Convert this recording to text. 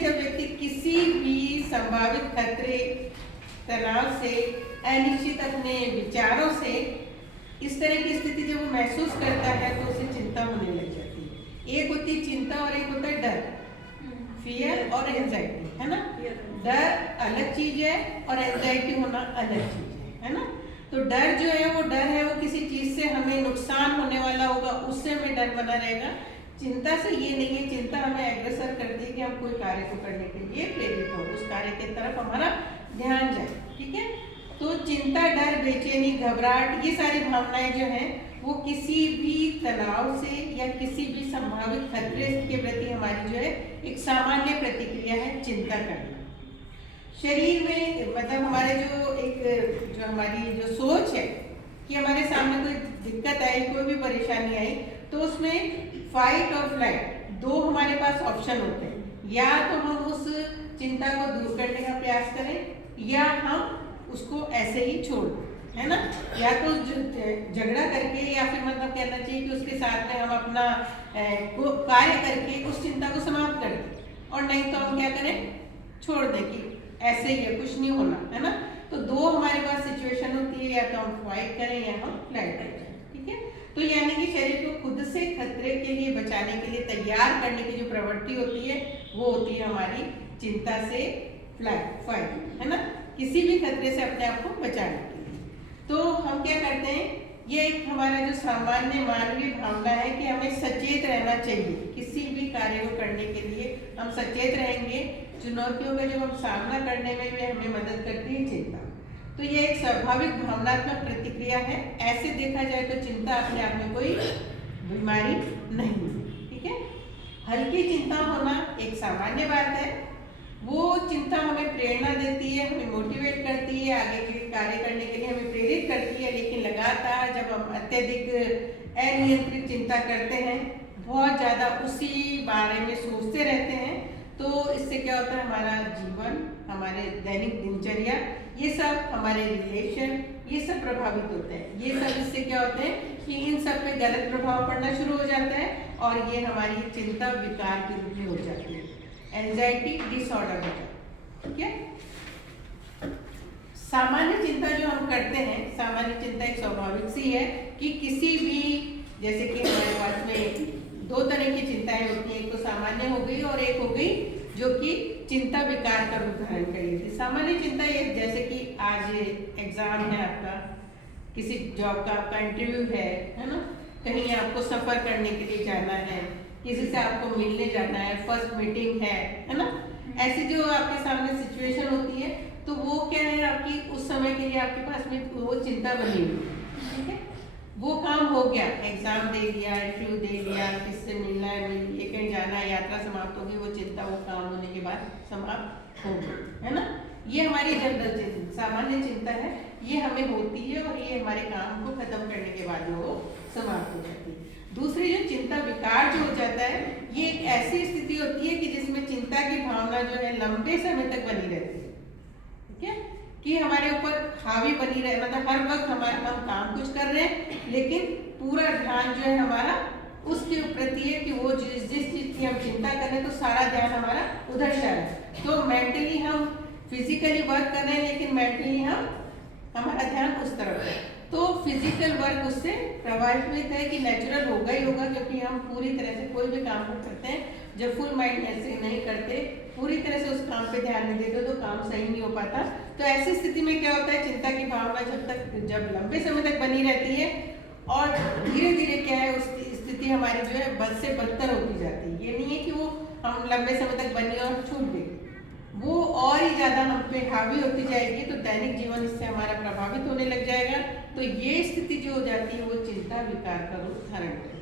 जब व्यक्ति किसी भी संभावित खतरे, तनाव से, अनिश्चित अपने विचारों से इस तरह की स्थिति जब वो महसूस करता है तो उसे चिंता होने लग जाती है। एक होती है चिंता और एक होता है डर, फियर और एंजाइटी, है ना। डर अलग चीज है और एंजाइटी होना अलग चीज है ना। तो डर जो है वो किसी चीज से हमें नुकसान होने वाला होगा, उससे हमें डर बना रहेगा। चिंता से ये नहीं है, चिंता हमें अग्रसर करती है कि हम कोई कार्य को करने के लिए प्रेरित हो, उस कार्य की तरफ हमारा ध्यान जाए, ठीक है। तो चिंता, डर, बेचैनी, घबराहट, ये सारी भावनाएं जो हैं वो किसी भी तनाव से या किसी भी संभावित खतरे के प्रति हमारी जो है एक सामान्य प्रतिक्रिया है, चिंता करना। शरीर में मतलब हमारे जो हमारी जो सोच है कि हमारे सामने कोई दिक्कत आई, कोई भी परेशानी आई, तो उसमें फाइट और फ्लाइट दो हमारे पास ऑप्शन होते हैं। या तो हम उस चिंता को दूर करने का प्रयास करें या हम उसको ऐसे ही छोड़ दें, है ना। या तो झगड़ा करके या फिर मतलब कहना चाहिए कि उसके साथ में हम अपना कार्य करके उस चिंता को समाप्त कर दें, और नहीं तो हम क्या करें, छोड़ दें कि ऐसे ही है, कुछ नहीं होना, है ना। तो दो हमारे पास सिचुएशन होती है, या तो हम फाइट करें या हम फ्लाइट करें, ठीक है। तो यानी कि शरीर को खुद से खतरे के लिए बचाने के लिए तैयार करने की जो प्रवृत्ति होती है वो होती है हमारी चिंता से फाइट, है ना, किसी भी खतरे से अपने आप को बचाने के लिए। तो हम क्या करते हैं, ये एक हमारा जो सामान्य मानवीय भावना है कि हमें सचेत रहना चाहिए। किसी भी कार्य को करने के लिए हम सचेत रहेंगे, चुनौतियों का जब हम सामना करने में भी हमें मदद करती है चिंता। तो ये एक स्वाभाविक भावनात्मक प्रतिक्रिया है। ऐसे देखा जाए तो चिंता अपने आप में कोई बीमारी नहीं है, ठीक है। हल्की चिंता होना एक सामान्य बात है। वो चिंता हमें प्रेरणा देती है, हमें मोटिवेट करती है, आगे के कार्य करने के लिए हमें प्रेरित करती है। लेकिन लगातार जब हम अत्यधिक अनियंत्रित चिंता करते हैं, बहुत ज़्यादा उसी बारे में सोचते रहते हैं, तो इससे क्या होता है, हमारा जीवन, हमारे दैनिक दिनचर्या, ये सब हमारे रिलेशन, ये सब प्रभावित होते हैं। ये सब इससे क्या होते हैं कि इन सब पे गलत प्रभाव पड़ना शुरू हो जाता है और ये हमारी चिंता विकार के रूप में हो जाती है, एंजाइटी डिसऑर्डर होता है, ठीक है। सामान्य चिंता जो हम करते हैं, सामान्य चिंता एक स्वाभाविक सी है कि किसी भी, जैसे कि हमारे पास में दो तरह की चिंताएं होती हैं, एक तो सामान्य हो गई और एक हो गई जो कि चिंता विकार का रूप धारण कर लेती है। सामान्य चिंता ये, जैसे कि आज एग्जाम है आपका, किसी जॉब का आपका इंटरव्यू है ना, कहीं आपको सफर करने के लिए जाना है, किसी से आपको मिलने जाना है, फर्स्ट मीटिंग है ना। ऐसी जो आपके सामने सिचुएशन होती है, तो वो क्या है, आपकी उस समय के लिए आपके पास में वो चिंता बनी हुई है, ठीक है। वो काम हो गया, एग्जाम दे दिया, इंटरव्यू दे दिया, किससे मिलना है, मिलिए, कहीं जाना है, यात्रा समाप्त होगी, वो चिंता वो काम होने के बाद समाप्त हो गई, है ना। ये हमारी जनरल चिंता, सामान्य चिंता है, ये हमें होती है और ये हमारे काम को खत्म करने के बाद वो समाप्त हो जाती है। दूसरी जो चिंता विकार जो हो जाता है, ये एक ऐसी स्थिति होती है कि जिसमें चिंता की भावना जो है लंबे समय तक बनी रहती है, ठीक है, कि हमारे ऊपर हावी बनी रहे, मतलब हर वक्त हम काम कुछ कर रहे हैं, लेकिन पूरा ध्यान जो है हमारा उसके प्रति है कि वो जिस चीज की हम चिंता कर रहे हैं, तो सारा ध्यान हमारा उधर जा रहा है। तो मेंटली हम फिजिकली वर्क कर रहे हैं, लेकिन मेंटली हमारा ध्यान उस तरफ है। तो फिजिकल वर्क उससे प्रभावित है कि नेचुरल होगा ही होगा, क्योंकि हम पूरी तरह से कोई भी काम करते हैं, जब फुल माइंड ऐसे नहीं करते, पूरी तरह से उस काम पे ध्यान नहीं देते, तो काम सही नहीं हो पाता। तो ऐसी स्थिति में क्या होता है, चिंता की भावना जब लंबे समय तक बनी रहती है और धीरे धीरे क्या है, उस स्थिति हमारी जो है बद से बदतर होती जाती है। ये नहीं है कि वो हम लंबे समय तक बनी और छूट गई, वो और ही ज्यादा हम पे हावी होती जाएगी, तो दैनिक जीवन इससे हमारा प्रभावित होने लग जाएगा। तो ये स्थिति जो हो जाती है वो चिंता विकार का रूप धारण करती है।